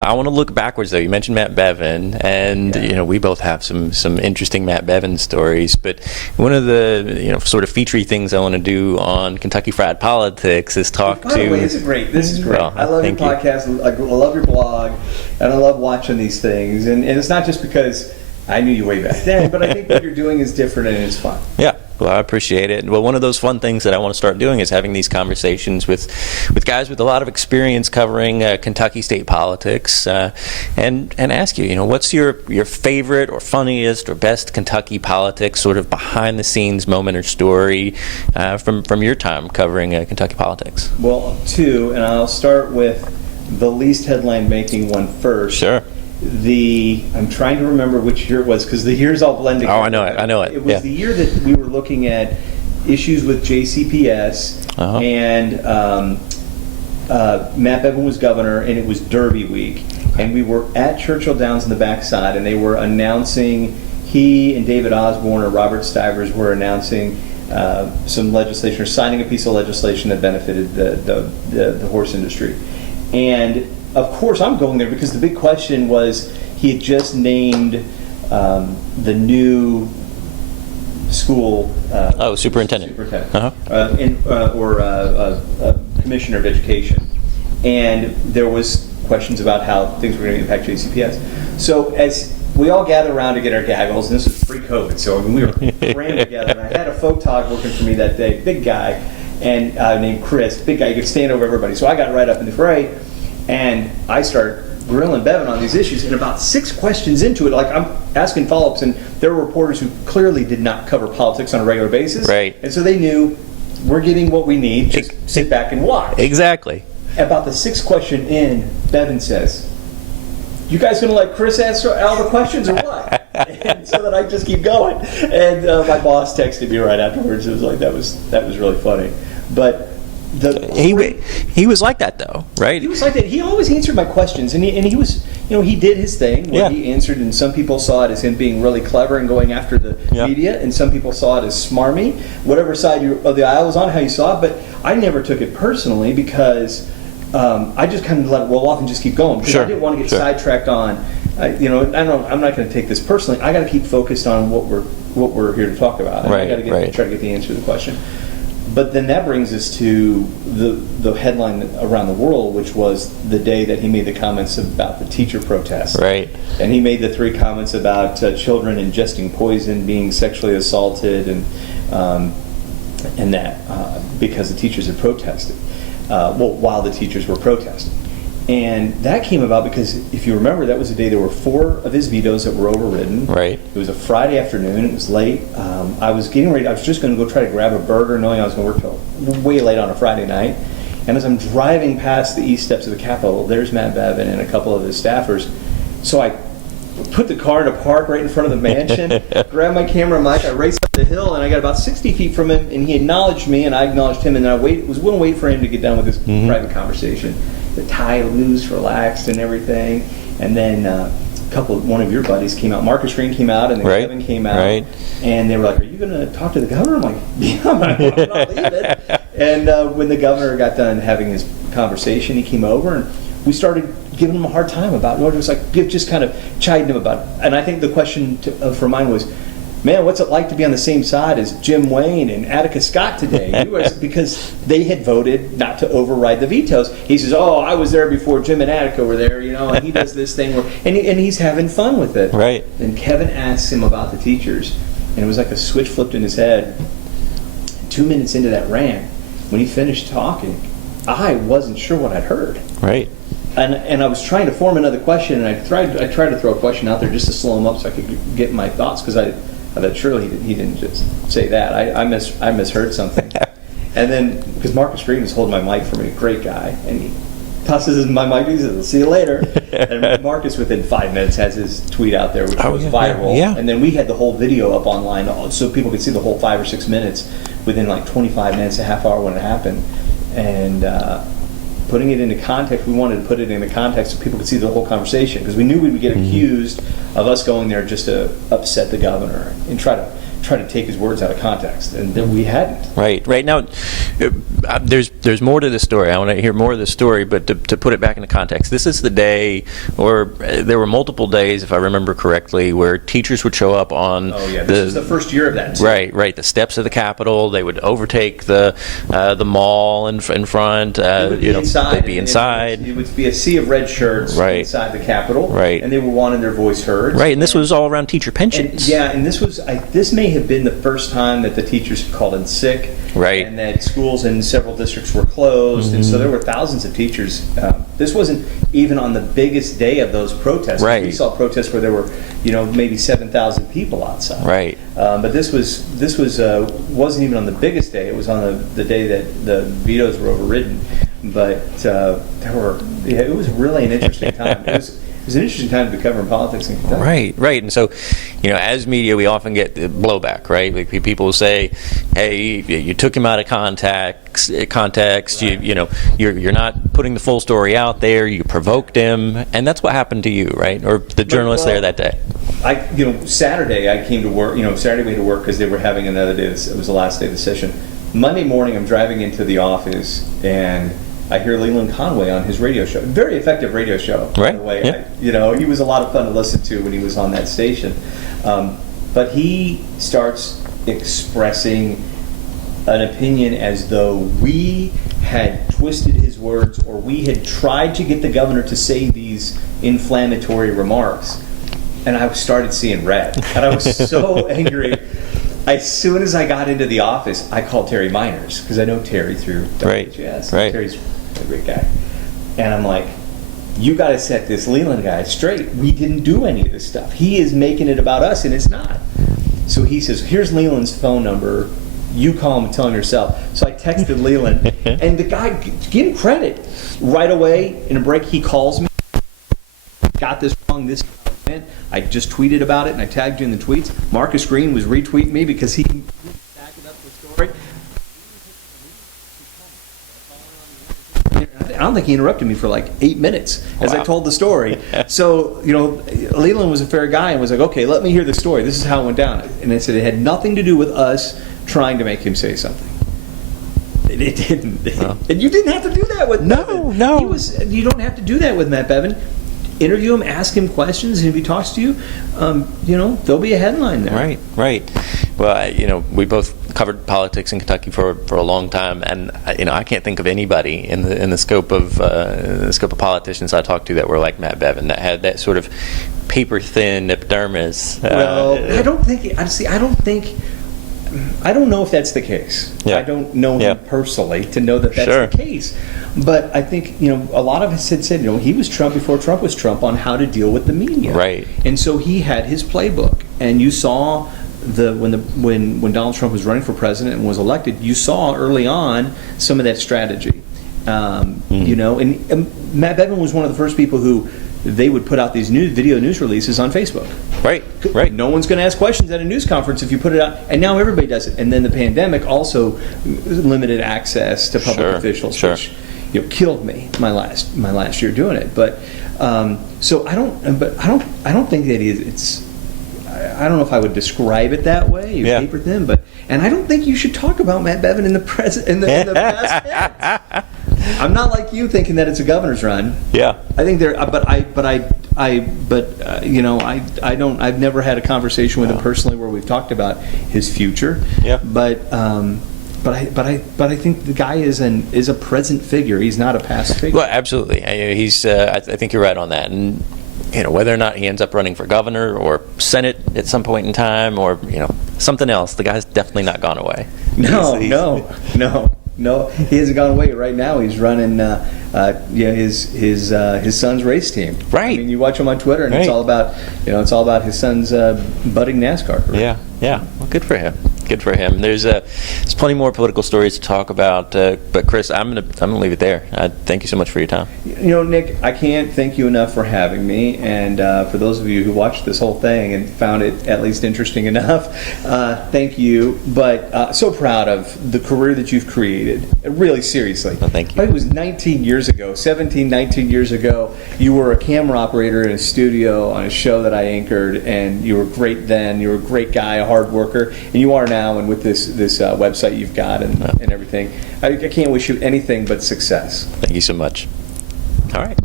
I want to look backwards, though. You mentioned Matt Bevin, and we both have some interesting Matt Bevin stories. But one of the sort of featurey things I want to do on Kentucky Fried Politics is talk to. By the way, this is great. Well, I love your podcast. I love your blog, and I love watching these things. And it's not just because I knew you way back then, but I think what you're doing is different and it's fun. Yeah. Well, I appreciate it. Well, one of those fun things that I want to start doing is having these conversations with guys with a lot of experience covering Kentucky state politics, and ask you, what's your favorite or funniest or best Kentucky politics sort of behind the scenes moment or story from your time covering Kentucky politics? Well, two, and I'll start with the least headline making one first. Sure. I'm trying to remember which year it was because the years all blend together. Oh, I know it. It was the year that we were looking at issues with JCPS, and Matt Bevin was governor, and it was Derby week, and we were at Churchill Downs in the backside, and they were announcing, he and David Osborne or Robert Stivers were announcing some legislation, or signing a piece of legislation that benefited the horse industry. And of course, I'm going there because the big question was he had just named the new school superintendent, commissioner of education, and there was questions about how things were going to impact JCPS. So as we all gathered around to get our gaggles, and this was pre-COVID, so we were crammed together. And I had a photog working for me that day, big guy, and named Chris, big guy. You could stand over everybody. So I got right up in the fray. And I start grilling Bevin on these issues, and about 6 questions into it, like I'm asking follow-ups, and there were reporters who clearly did not cover politics on a regular basis. Right. And so they knew we're getting what we need, just sit back and watch. Exactly. About the 6th question in, Bevin says, "You guys going to let Chris answer all the questions or what?" And so that I just keep going. And my boss texted me right afterwards. It was like, that was really funny. But he was like that, though, right? He was like that. He always answered my questions, and he was, he did his thing where he answered, and some people saw it as him being really clever and going after the media, and some people saw it as smarmy, whatever side of the aisle was on, how you saw it. But I never took it personally because I just kind of let it roll off and just keep going because I didn't want to get sidetracked on. I'm not going to take this personally. I got to keep focused on what we're here to talk about. And I got to try to get the answer to the question. But then that brings us to the headline around the world, which was the day that he made the comments about the teacher protests. Right. And he made the 3 comments about children ingesting poison, being sexually assaulted, and that because the teachers had protested. While the teachers were protesting. And that came about because, if you remember, that was the day there were 4 of his vetoes that were overridden. Right. It was a Friday afternoon. It was late. I was getting ready. I was just going to go try to grab a burger, knowing I was going to work till way late on a Friday night. And as I'm driving past the east steps of the Capitol, there's Matt Bevin and a couple of his staffers. So I put the car in a park right in front of the mansion, grabbed my camera and mic, I raced up the hill, and I got about 60 feet from him, and he acknowledged me, and I acknowledged him, and then I was willing to wait for him to get done with his private conversation. The tie loose, relaxed, and everything. And then one of your buddies came out. Marcus Green came out, and then Kevin came out. Right. And they were like, "Are you going to talk to the governor?" I'm like, "Yeah, I'm not leaving." And when the governor got done having his conversation, he came over, and we started giving him a hard time about it. It was like just kind of chiding him about it. And I think the question for mine was, man, what's it like to be on the same side as Jim Wayne and Attica Scott today? Because they had voted not to override the vetoes. He says, "Oh, I was there before Jim and Attica were there," and he does this thing and he's having fun with it. Right. And Kevin asks him about the teachers, and it was like a switch flipped in his head. 2 minutes into that rant, when he finished talking, I wasn't sure what I'd heard. Right. And I was trying to form another question, and I tried to throw a question out there just to slow him up so I could get my thoughts, because I thought surely he didn't just say that. I misheard something. And then, because Marcus Green was holding my mic for me, great guy, and he tosses my mic, he says, "I'll see you later." And Marcus, within 5 minutes, has his tweet out there, which was viral. Yeah. And then we had the whole video up online, so people could see the whole 5 or 6 minutes within like 25 minutes, a half hour when it happened. And putting it into context, we wanted to put it into context so people could see the whole conversation, because we knew we would get accused of us going there just to upset the governor and try to try to take his words out of context, and that we hadn't. Right now, there's more to the story. I want to hear more of the story, but to put it back into context, this is the day, or there were multiple days, if I remember correctly, where teachers would show up on. Oh yeah, this was the first year of that too. Right. The steps of the Capitol. They would overtake the mall in front. They would be inside. They'd be inside. It would be a sea of red shirts inside the Capitol. Right. And they were wanting their voice heard. Right, and this was all around teacher pensions. And this may have been the first time that the teachers had called in sick. Right. And that schools in several districts were closed, and so there were thousands of teachers. This wasn't even on the biggest day of those protests. Right. We saw protests where there were, maybe 7,000 people outside. Right. But this wasn't even on the biggest day. It was on the day that the vetoes were overridden. But it was really an interesting time. It was an interesting time to be covering politics in Kentucky. Right. And so, as media, we often get the blowback, right? Like people will say, "Hey, you took him out of context. Right. You're not putting the full story out there. You provoked him, and that's what happened to you, right? Or the journalists there that day." Saturday I came to work. Saturday we had to work because they were having another day. It was the last day of the session. Monday morning, I'm driving into the office and I hear Leland Conway on his radio show. Very effective radio show, by the way. Yeah. He was a lot of fun to listen to when he was on that station. But he starts expressing an opinion as though we had twisted his words or we had tried to get the governor to say these inflammatory remarks. And I started seeing red. And I was so angry. As soon as I got into the office, I called Terry Miners because I know Terry through WHS. Right. Terry's a great guy. And I'm like, you got to set this Leland guy straight. We didn't do any of this stuff. He is making it about us, and it's not. So he says, here's Leland's phone number. You call him and tell him yourself. So I texted Leland, and the guy, give him credit. Right away, in a break, he calls me. Got this wrong. This I just tweeted about it, and I tagged you in the tweets. Marcus Green was retweeting me because he backed up the story. I don't think he interrupted me for like 8 minutes as I told the story. So, Leland was a fair guy and was like, okay, let me hear the story. This is how it went down. And I said it had nothing to do with us trying to make him say something. It didn't. No. And you didn't have to do that with Bevin. No. You don't have to do that with Matt Bevin. Interview him, ask him questions, and if he talks to you, there'll be a headline there. Right. Well, we both covered politics in Kentucky for a long time, and I can't think of anybody in the scope of politicians I talked to that were like Matt Bevin, that had that sort of paper thin epidermis. Well, I don't know if that's the case. Yeah. I don't know him personally to know that that's the case. But I think, a lot of us had said, he was Trump before Trump was Trump on how to deal with the media. Right. And so he had his playbook. And you saw when Donald Trump was running for president and was elected, you saw early on some of that strategy. And Matt Bevin was one of the first people who they would put out these video news releases on Facebook. Right. No one's going to ask questions at a news conference if you put it out. And now everybody does it. And then the pandemic also limited access to public officials, which killed me my last year doing it. But so I don't think that it's. I don't know if I would describe it that way. Paper thin, and I don't think you should talk about Matt Bevin in the past tense. I'm not like you thinking that it's a governor's run. Yeah. I think I don't. I've never had a conversation with him personally where we've talked about his future. Yeah. But I think the guy is a present figure. He's not a past figure. Well, absolutely. He's. I think you're right on that. And whether or not he ends up running for governor or Senate at some point in time, or something else, the guy's definitely not gone away. No. He hasn't gone away. Right now, he's running his son's race team. Right. I mean, you watch him on Twitter, and it's all about his son's budding NASCAR career. Yeah. Well, good for him. Good for him. There's plenty more political stories to talk about, but Chris, I'm gonna leave it there. Thank you so much for your time. You know, Nick, I can't thank you enough for having me, and for those of you who watched this whole thing and found it at least interesting enough, thank you. But so proud of the career that you've created. Really, seriously. Well, thank you. It was 19 years ago, 17, 19 years ago. You were a camera operator in a studio on a show that I anchored, and you were great then. You were a great guy, a hard worker, and you are now. And with this website you've got and everything, I can't wish you anything but success. Thank you so much. All right.